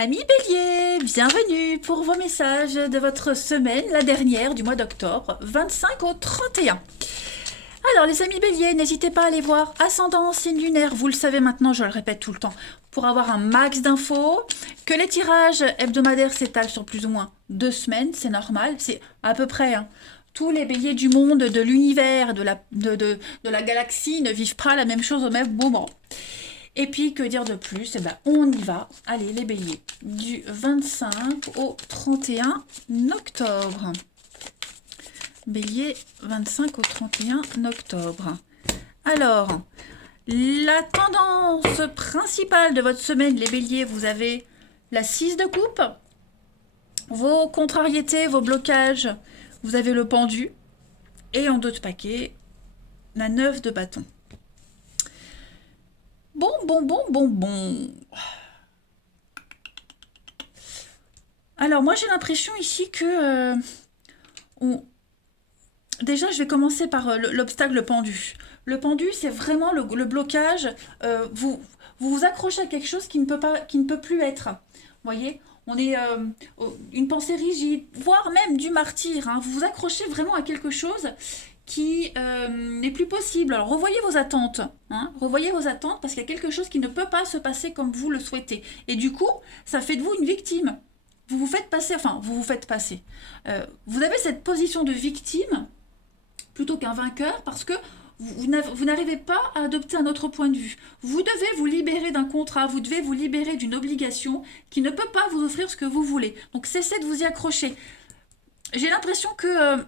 Amis Bélier, bienvenue pour vos messages de votre semaine, la dernière du mois d'octobre, 25 au 31. Alors les amis Bélier, n'hésitez pas à aller voir Ascendant, signe lunaire, vous le savez maintenant, je le répète tout le temps, pour avoir un max d'infos, que les tirages hebdomadaires s'étalent sur plus ou moins 2 semaines, c'est normal, c'est à peu près... Tous les béliers du monde, de l'univers, de la galaxie ne vivent pas la même chose au même moment. Et puis, que dire de plus? Eh ben, on y va. Allez, les béliers. Du 25 au 31 octobre. Bélier, 25 au 31 octobre. Alors, la tendance principale de votre semaine, les béliers, vous avez la 6 de coupe. Vos contrariétés, vos blocages, vous avez le pendu. Et en 2 de paquet, la 9 de bâton. Bon. Alors, moi, j'ai l'impression ici que... Déjà, je vais commencer par l'obstacle pendu. Le pendu, c'est vraiment le blocage. Vous accrochez à quelque chose qui ne peut plus être. Vous voyez, on est une pensée rigide, voire même du martyr. Hein. Vous vous accrochez vraiment à quelque chose qui n'est plus possible. Alors revoyez vos attentes, revoyez vos attentes parce qu'il y a quelque chose qui ne peut pas se passer comme vous le souhaitez. Et du coup, ça fait de vous une victime. Vous vous faites passer. Vous avez cette position de victime plutôt qu'un vainqueur parce que vous n'arrivez pas à adopter un autre point de vue. Vous devez vous libérer d'un contrat, vous devez vous libérer d'une obligation qui ne peut pas vous offrir ce que vous voulez. Donc cessez de vous y accrocher. J'ai l'impression que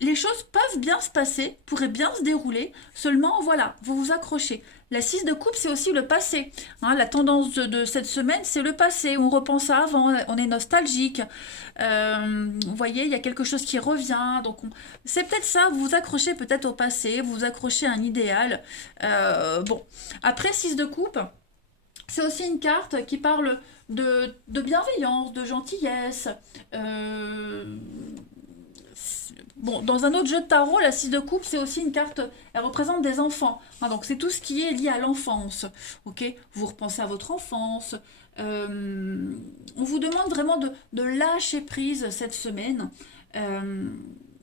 les choses peuvent bien se passer, pourraient bien se dérouler, seulement voilà, vous vous accrochez. La 6 de coupe, c'est aussi le passé. La tendance de cette semaine, c'est le passé. On repense à avant, on est nostalgique. Vous voyez, il y a quelque chose qui revient. Donc, c'est peut-être ça, vous vous accrochez peut-être au passé, vous vous accrochez à un idéal. Bon, après 6 de coupe, c'est aussi une carte qui parle de bienveillance, de gentillesse. Bon, dans un autre jeu de tarot, la 6 de coupe, c'est aussi une carte, elle représente des enfants. Donc c'est tout ce qui est lié à l'enfance. Ok, vous repensez à votre enfance. On vous demande vraiment de lâcher prise cette semaine.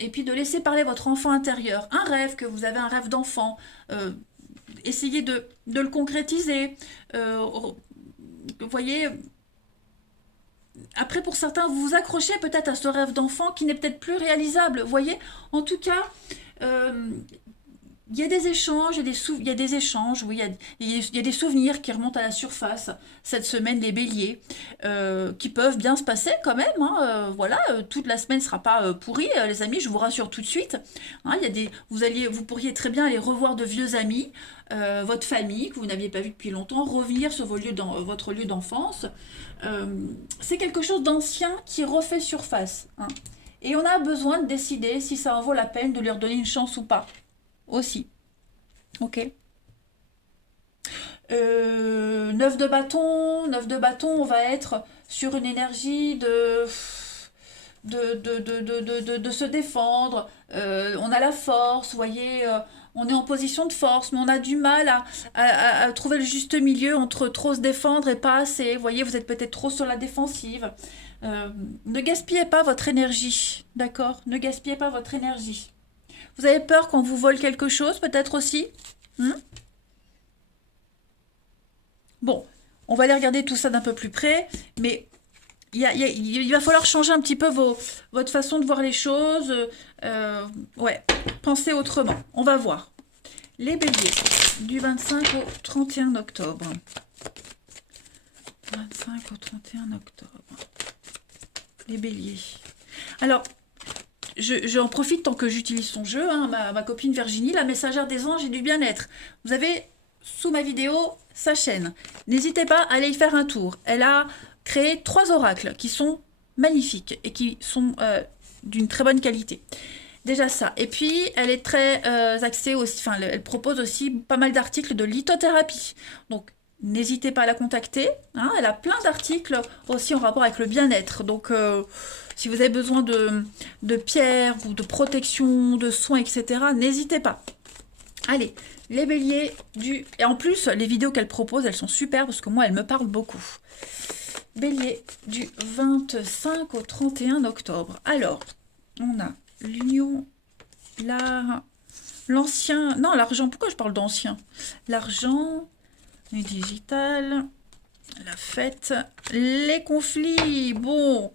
Et puis de laisser parler votre enfant intérieur. Un rêve, que vous avez un rêve d'enfant. Essayez de le concrétiser. Vous voyez... Après, pour certains, vous vous accrochez peut-être à ce rêve d'enfant qui n'est peut-être plus réalisable. Vous voyez, en tout cas, il y a des échanges, il y a des échanges, oui, il y a des souvenirs qui remontent à la surface cette semaine, les béliers, qui peuvent bien se passer quand même. Voilà, toute la semaine ne sera pas pourrie, les amis, je vous rassure tout de suite. Il y a vous pourriez très bien aller revoir de vieux amis, votre famille que vous n'aviez pas vu depuis longtemps, revenir sur votre lieu d'enfance. C'est quelque chose d'ancien qui refait surface. Et on a besoin de décider si ça en vaut la peine de leur donner une chance ou pas. Aussi. Ok. 9 de bâton. 9 de bâton, on va être sur une énergie de se défendre. On a la force, vous voyez, on est en position de force, mais on a du mal à trouver le juste milieu entre trop se défendre et pas assez. Vous voyez, vous êtes peut-être trop sur la défensive. Ne gaspillez pas votre énergie, d'accord? Ne gaspillez pas votre énergie. Vous avez peur qu'on vous vole quelque chose, peut-être aussi? Bon, on va aller regarder tout ça d'un peu plus près, mais il va falloir changer un petit peu votre façon de voir les choses. Ouais, pensez autrement. On va voir. Les béliers, du 25 au 31 octobre. 25 au 31 octobre. Les béliers. Alors, j'en profite tant que j'utilise son jeu, ma copine Virginie, la messagère des anges et du bien-être. Vous avez sous ma vidéo sa chaîne. N'hésitez pas à aller y faire un tour. Elle a créé 3 oracles qui sont magnifiques et qui sont d'une très bonne qualité. Déjà ça. Et puis, elle est très axée aussi, elle propose aussi pas mal d'articles de lithothérapie. Donc, n'hésitez pas à la contacter. Elle a plein d'articles aussi en rapport avec le bien-être. Donc, si vous avez besoin de pierres ou de protection, de soins, etc., n'hésitez pas. Allez, les béliers Et en plus, les vidéos qu'elle propose, elles sont super parce que moi, elles me parlent beaucoup. Bélier, du 25 au 31 octobre. Alors, on a l'union, l'ancien... Non, l'argent, pourquoi je parle d'ancien? L'argent, le digital, la fête, les conflits. Bon,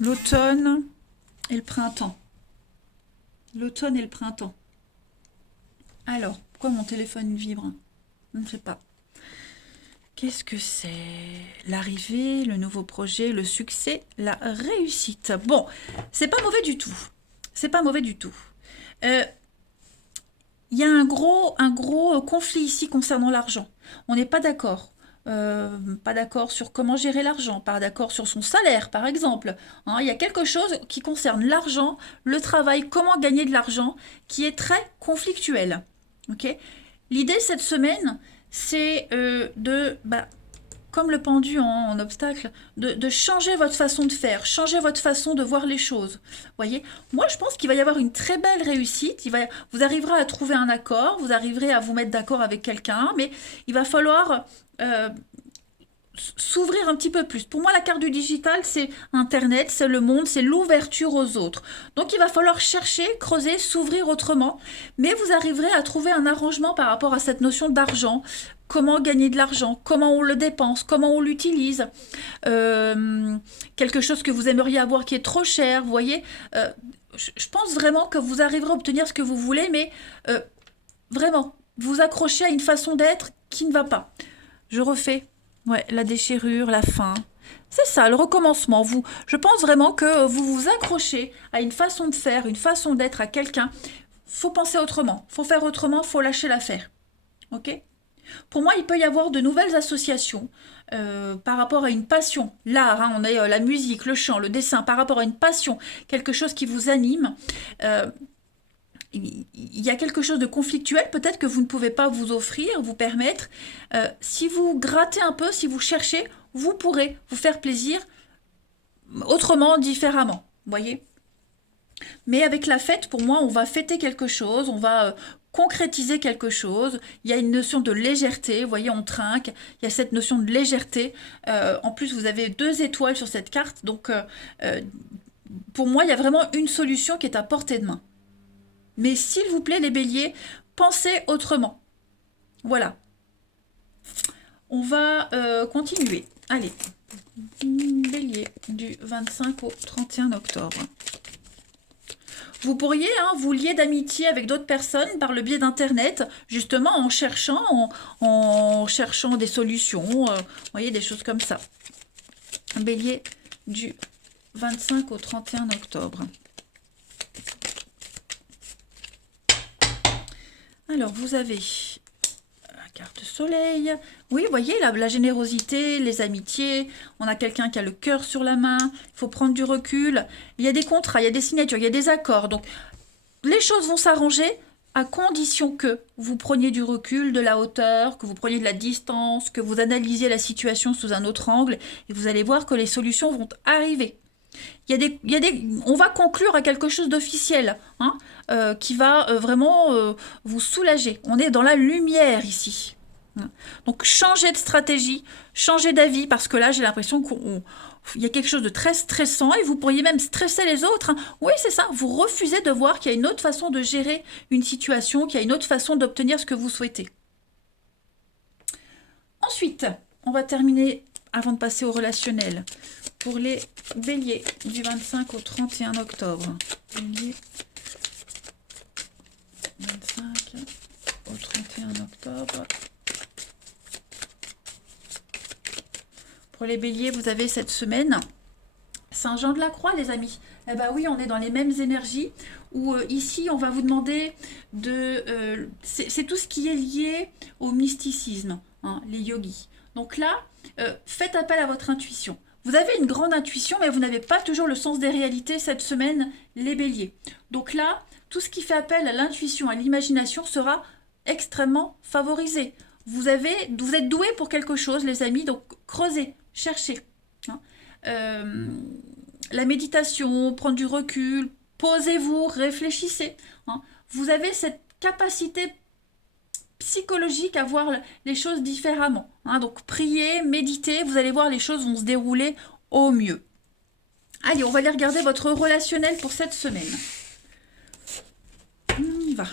l'automne et le printemps. L'automne et le printemps. Alors, pourquoi mon téléphone vibre? Je ne sais pas. Qu'est-ce que c'est? L'arrivée, le nouveau projet, le succès, la réussite. Bon, c'est pas mauvais du tout. C'est pas mauvais du tout. Il y a un gros conflit ici concernant l'argent. On n'est pas d'accord. Pas d'accord sur comment gérer l'argent, pas d'accord sur son salaire, par exemple. Hein, il y a quelque chose qui concerne l'argent, le travail, comment gagner de l'argent, qui est très conflictuel. Ok. L'idée cette semaine, c'est comme le pendu en obstacle, de changer votre façon de faire, changer votre façon de voir les choses. Voyez, moi je pense qu'il va y avoir une très belle réussite. Vous arriverez à trouver un accord, vous arriverez à vous mettre d'accord avec quelqu'un, mais il va falloir s'ouvrir un petit peu plus. Pour moi, la carte du digital, c'est Internet, c'est le monde, c'est l'ouverture aux autres. Donc, il va falloir chercher, creuser, s'ouvrir autrement. Mais vous arriverez à trouver un arrangement par rapport à cette notion d'argent. Comment gagner de l'argent, comment on le dépense, comment on l'utilise. Quelque chose que vous aimeriez avoir qui est trop cher, vous voyez. Je pense vraiment que vous arriverez à obtenir ce que vous voulez, mais vraiment, vous accrochez à une façon d'être qui ne va pas. Je refais. Ouais, la déchirure, la fin. C'est ça, le recommencement. Je pense vraiment que vous vous accrochez à une façon de faire, une façon d'être à quelqu'un. Faut penser autrement. Faut faire autrement, faut lâcher l'affaire. Ok? Pour moi, il peut y avoir de nouvelles associations par rapport à une passion. L'art, hein, on a la musique, le chant, le dessin, par rapport à une passion, quelque chose qui vous anime. Il y a quelque chose de conflictuel, peut-être que vous ne pouvez pas vous offrir, vous permettre. Si vous grattez un peu, si vous cherchez, vous pourrez vous faire plaisir autrement, différemment. Voyez? Mais avec la fête, pour moi, on va fêter quelque chose, on va concrétiser quelque chose. Il y a une notion de légèreté, vous voyez, on trinque. Il y a cette notion de légèreté. En plus, vous avez 2 étoiles sur cette carte, donc pour moi, il y a vraiment une solution qui est à portée de main. Mais s'il vous plaît, les béliers, pensez autrement. Voilà. On va continuer. Allez. Bélier, du 25 au 31 octobre. Vous pourriez vous lier d'amitié avec d'autres personnes par le biais d'Internet, justement en cherchant des solutions, vous voyez, des choses comme ça. Bélier, du 25 au 31 octobre. Alors, vous avez la carte soleil. Oui, vous voyez, la générosité, les amitiés. On a quelqu'un qui a le cœur sur la main. Il faut prendre du recul. Il y a des contrats, il y a des signatures, il y a des accords. Donc, les choses vont s'arranger à condition que vous preniez du recul, de la hauteur, que vous preniez de la distance, que vous analysiez la situation sous un autre angle. Et vous allez voir que les solutions vont arriver. On va conclure à quelque chose d'officiel, hein, qui va vraiment vous soulager. On est dans la lumière ici. Hein. Donc changez de stratégie, changez d'avis, parce que là j'ai l'impression qu'il y a quelque chose de très stressant et vous pourriez même stresser les autres. Hein. Oui, c'est ça, vous refusez de voir qu'il y a une autre façon de gérer une situation, qu'il y a une autre façon d'obtenir ce que vous souhaitez. Ensuite, on va terminer avant de passer au relationnel. Pour les béliers du 25 au 31 octobre. Bélier, 25 au 31 octobre. Pour les béliers, vous avez cette semaine Saint-Jean de la Croix, les amis. Eh bien oui, on est dans les mêmes énergies. Où ici, on va vous demander de... c'est tout ce qui est lié au mysticisme, hein, les yogis. Donc là, faites appel à votre intuition. Vous avez une grande intuition, mais vous n'avez pas toujours le sens des réalités cette semaine, les béliers. Donc là, tout ce qui fait appel à l'intuition, à l'imagination sera extrêmement favorisé. Vous êtes doués pour quelque chose, les amis, donc creusez, cherchez. Hein. La méditation, prendre du recul, posez-vous, réfléchissez. Hein. Vous avez cette capacité psychologique à voir les choses différemment. Hein. Donc priez, méditez, vous allez voir les choses vont se dérouler au mieux. Allez, on va aller regarder votre relationnel pour cette semaine. On y va.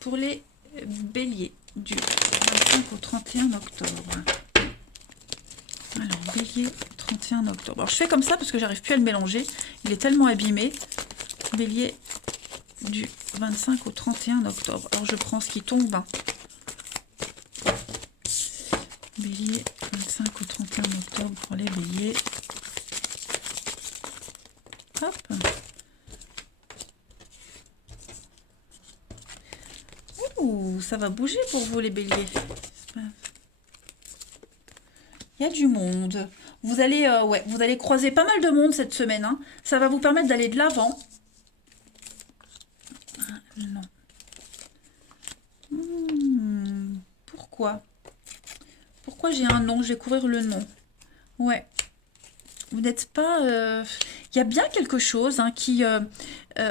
Pour les béliers du 25 au 31 octobre. Alors, bélier, 31 octobre. Alors, je fais comme ça parce que j'arrive plus à le mélanger. Il est tellement abîmé. Bélier du 25 au 31 octobre. Alors, je prends ce qui tombe. Bélier, 25 au 31 octobre pour les béliers. Hop. Ouh, ça va bouger pour vous les béliers. Il y a du monde. Vous allez, vous allez croiser pas mal de monde cette semaine. Hein. Ça va vous permettre d'aller de l'avant. Non. Pourquoi? Pourquoi j'ai un nom? Je vais couvrir le nom. Ouais. Vous n'êtes pas... Il y a bien quelque chose hein, qui...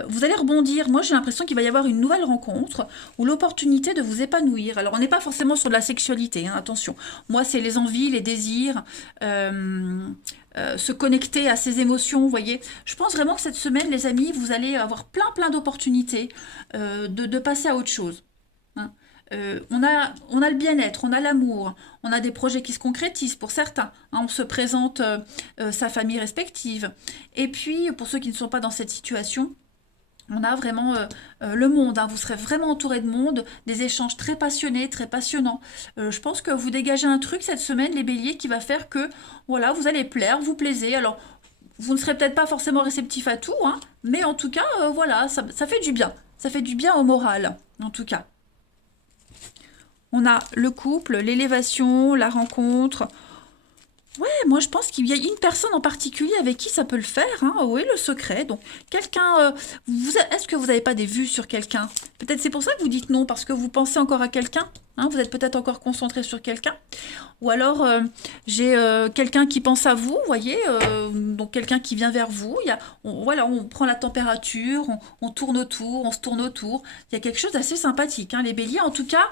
vous allez rebondir. Moi, j'ai l'impression qu'il va y avoir une nouvelle rencontre ou l'opportunité de vous épanouir. Alors, on n'est pas forcément sur de la sexualité, hein, attention. Moi, c'est les envies, les désirs, se connecter à ses émotions, vous voyez. Je pense vraiment que cette semaine, les amis, vous allez avoir plein d'opportunités de passer à autre chose. Hein. On a le bien-être, on a l'amour, on a des projets qui se concrétisent pour certains. Hein, on se présente sa famille respective. Et puis, pour ceux qui ne sont pas dans cette situation, on a vraiment le monde. Hein, vous serez vraiment entouré de monde, des échanges très passionnés, très passionnants. Je pense que vous dégagez un truc cette semaine, les béliers, qui va faire que voilà, vous allez plaire, vous plaisez. Alors, vous ne serez peut-être pas forcément réceptif à tout, hein, mais en tout cas, voilà, ça fait du bien. Ça fait du bien au moral, en tout cas. On a le couple, l'élévation, la rencontre. Ouais, moi je pense qu'il y a une personne en particulier avec qui ça peut le faire. Hein. Oui, le secret. Donc, quelqu'un. Est-ce que vous n'avez pas des vues sur quelqu'un? Peut-être c'est pour ça que vous dites non, parce que vous pensez encore à quelqu'un. Hein, vous êtes peut-être encore concentré sur quelqu'un. Ou alors, j'ai quelqu'un qui pense à vous, vous voyez, donc quelqu'un qui vient vers vous. Voilà, on prend la température, on tourne autour, on se tourne autour. Il y a quelque chose d'assez sympathique. Hein, les béliers, en tout cas,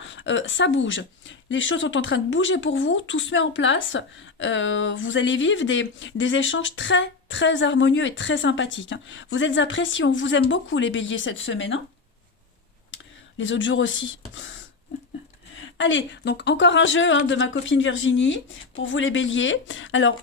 ça bouge. Les choses sont en train de bouger pour vous, tout se met en place. Vous allez vivre des échanges très harmonieux et très sympathiques. Hein. Vous êtes appréciés, on vous aime beaucoup les béliers cette semaine. Hein. Les autres jours aussi. Allez, donc encore un jeu hein, de ma copine Virginie, pour vous les béliers. Alors,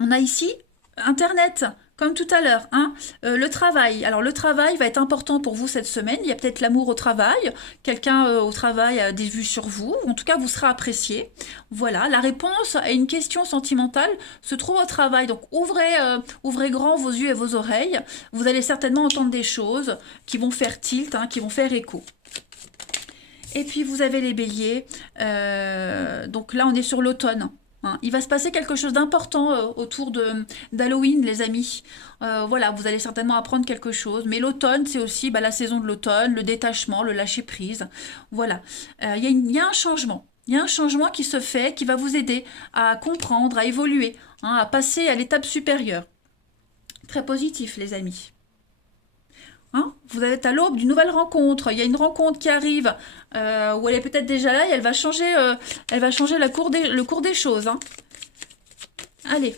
on a ici Internet, comme tout à l'heure. Hein, le travail. Alors, le travail va être important pour vous cette semaine. Il y a peut-être l'amour au travail. Quelqu'un au travail a des vues sur vous. En tout cas, vous serez apprécié. Voilà, la réponse à une question sentimentale se trouve au travail. Donc, ouvrez grand vos yeux et vos oreilles. Vous allez certainement entendre des choses qui vont faire tilt, hein, qui vont faire écho. Et puis vous avez les béliers, donc là on est sur l'automne. Hein. Il va se passer quelque chose d'important autour d'Halloween les amis. Voilà, vous allez certainement apprendre quelque chose. Mais l'automne c'est aussi la saison de l'automne, le détachement, le lâcher prise. Voilà, il y a un changement. Il y a un changement qui se fait, qui va vous aider à comprendre, à évoluer, hein, à passer à l'étape supérieure. Très positif les amis. Hein, vous êtes à l'aube d'une nouvelle rencontre. Il y a une rencontre qui arrive où elle est peut-être déjà là et elle va changer le cours des choses. Hein. Allez,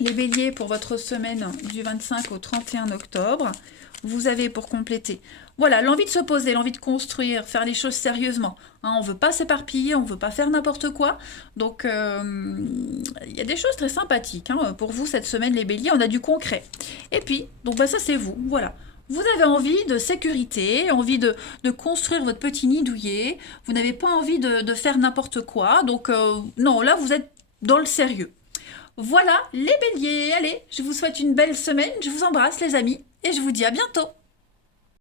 les béliers pour votre semaine du 25 au 31 octobre. Vous avez pour compléter, voilà, l'envie de se poser, l'envie de construire, faire les choses sérieusement. Hein, on ne veut pas s'éparpiller, on ne veut pas faire n'importe quoi. Donc, il y a des choses très sympathiques hein, pour vous cette semaine, les béliers. On a du concret. Et puis, donc ça c'est vous, voilà. Vous avez envie de sécurité, envie de construire votre petit nid douillet. Vous n'avez pas envie de faire n'importe quoi. Donc, non, là, vous êtes dans le sérieux. Voilà, les béliers. Allez, je vous souhaite une belle semaine. Je vous embrasse, les amis. Et je vous dis à bientôt.